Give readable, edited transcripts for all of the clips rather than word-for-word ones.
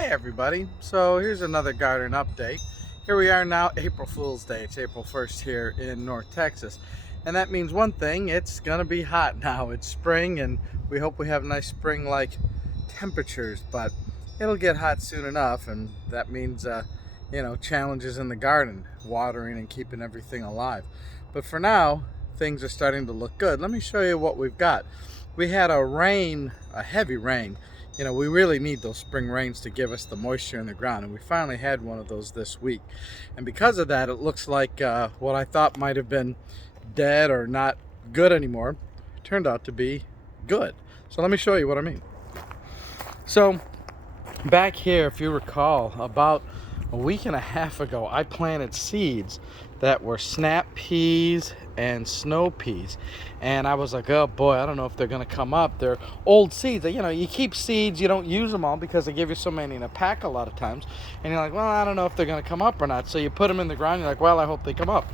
Hey everybody, so here's another garden update. Here we are now, April Fool's Day. It's April 1st here in North Texas. And that means one thing, it's gonna be hot now. It's spring and we hope we have nice spring-like temperatures, but it'll get hot soon enough, and that means challenges in the garden, watering and keeping everything alive. But for now, things are starting to look good. Let me show you what we've got. We had a heavy rain. We really need those spring rains to give us the moisture in the ground, and we finally had one of those this week. And because of that, it looks like what I thought might have been dead or not good anymore turned out to be good. So let me show you what I mean. So back here, if you recall, about a week and a half ago, I planted seeds that were snap peas and snow peas, and I was like, oh boy, I don't know if they're gonna come up. They're old seeds. You keep seeds, you don't use them all because they give you so many in a pack a lot of times, and you're like, well, I don't know if they're gonna come up or not. So you put them in the ground, you're like, well, I hope they come up.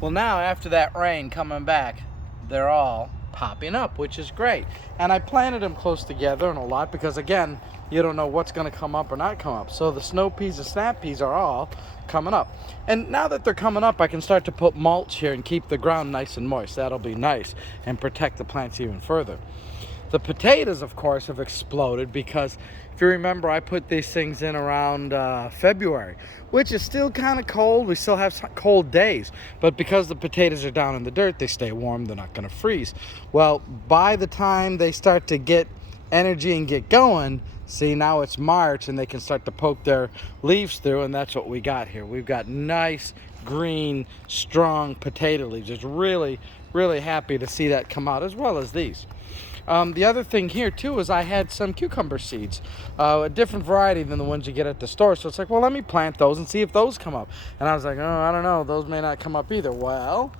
Well, now after that rain coming back, they're all popping up, which is great. And I planted them close together and a lot because, again, you don't know what's going to come up or not come up. So the snow peas and snap peas are all coming up. And now that they're coming up, I can start to put mulch here and keep the ground nice and moist. That'll be nice and protect the plants even further. The potatoes, of course, have exploded because if you remember, I put these things in around February, which is still kind of cold. We still have some cold days, but because the potatoes are down in the dirt, they stay warm. They're not going to freeze. Well, by the time they start to get energy and get going, see, now it's March and they can start to poke their leaves through, and that's what we got here. We've got nice, green, strong potato leaves. Just really, really happy to see that come out, as well as these. The other thing here too is I had some cucumber seeds, a different variety than the ones you get at the store. So it's like, well, let me plant those and see if those come up. And I was like, oh, I don't know, those may not come up either. Well,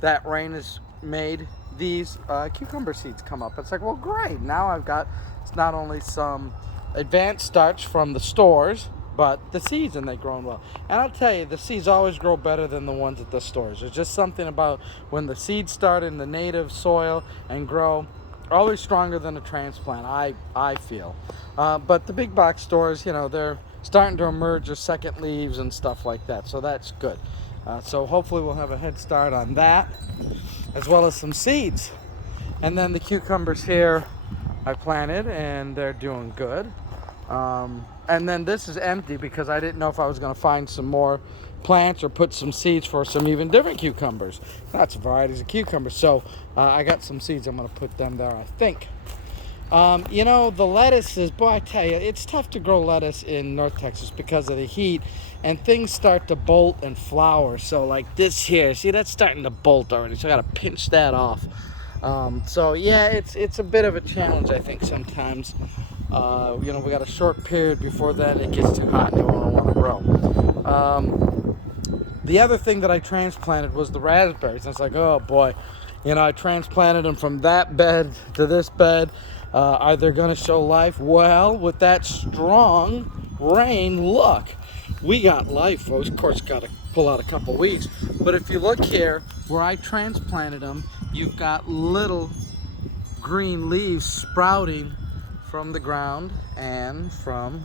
that rain has made these cucumber seeds come up. It's like, well, great. Now I've got not only some advanced starch from the stores, but the seeds, and they've grown well. And I'll tell you, the seeds always grow better than the ones at the stores. There's just something about when the seeds start in the native soil and grow, always stronger than a transplant, I feel. But the big box stores, they're starting to emerge with second leaves and stuff like that, so that's good. So hopefully we'll have a head start on that, as well as some seeds. And then the cucumbers here I planted, and they're doing good. And then this is empty because I didn't know if I was going to find some more plants or put some seeds for some even different cucumbers. Lots of varieties of cucumbers. So I got some seeds. I'm going to put them there, I think. The lettuces, boy, I tell you, it's tough to grow lettuce in North Texas because of the heat, and things start to bolt and flower. So like this here, see, that's starting to bolt already. So I got to pinch that off. So yeah, it's a bit of a challenge, I think, sometimes. We got a short period before then it gets too hot and you won't want to grow. The other thing that I transplanted was the raspberries. And it's like, oh boy, I transplanted them from that bed to this bed. Are they going to show life? Well, with that strong rain, look, we got life, folks. Of course, got to pull out a couple weeks. But if you look here where I transplanted them, you've got little green leaves sprouting from the ground and from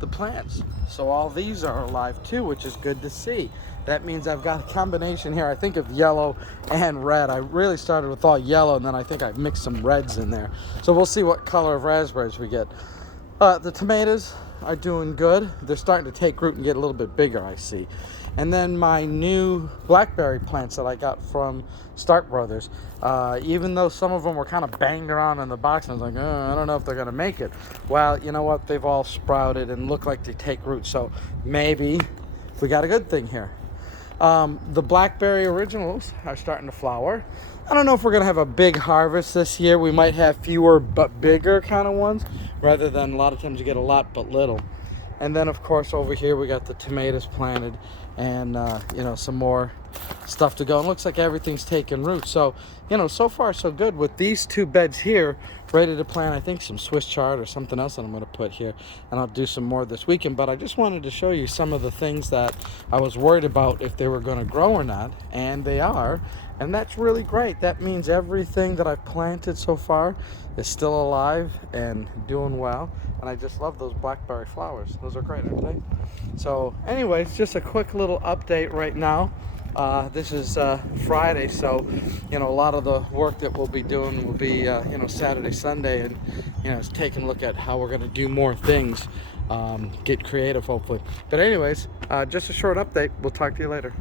the plants. So all these are alive too, which is good to see. That means I've got a combination here, I think, of yellow and red. I really started with all yellow, and then I think I mixed some reds in there. So we'll see what color of raspberries we get. The tomatoes are doing good. They're starting to take root and get a little bit bigger, I see. And then my new blackberry plants that I got from Stark Brothers, even though some of them were kind of banged around in the box, I was like, I don't know if they're going to make it. Well, you know what? They've all sprouted and look like they take root. So maybe we got a good thing here. The blackberry originals are starting to flower. I don't know if we're going to have a big harvest this year. We might have fewer but bigger kind of ones, rather than a lot of times you get a lot but little. And then, of course, over here we got the tomatoes planted, and some more stuff to go. And looks like everything's taking root. So, you know, so far so good with these 2 beds here. Ready to plant, I think, some Swiss chard or something else that I'm going to put here, and I'll do some more this weekend. But I just wanted to show you some of the things that I was worried about if they were going to grow or not, and they are, and that's really great. That means everything that I've planted so far is still alive and doing well, and I just love those blackberry flowers. Those are great, aren't they? So anyways, just a quick little update right now. This is Friday, so you know, a lot of the work that we'll be doing will be you know, Saturday, Sunday, and you know, it's taking a look at how we're going to do more things, get creative hopefully. But anyways, just a short update. We'll talk to you later.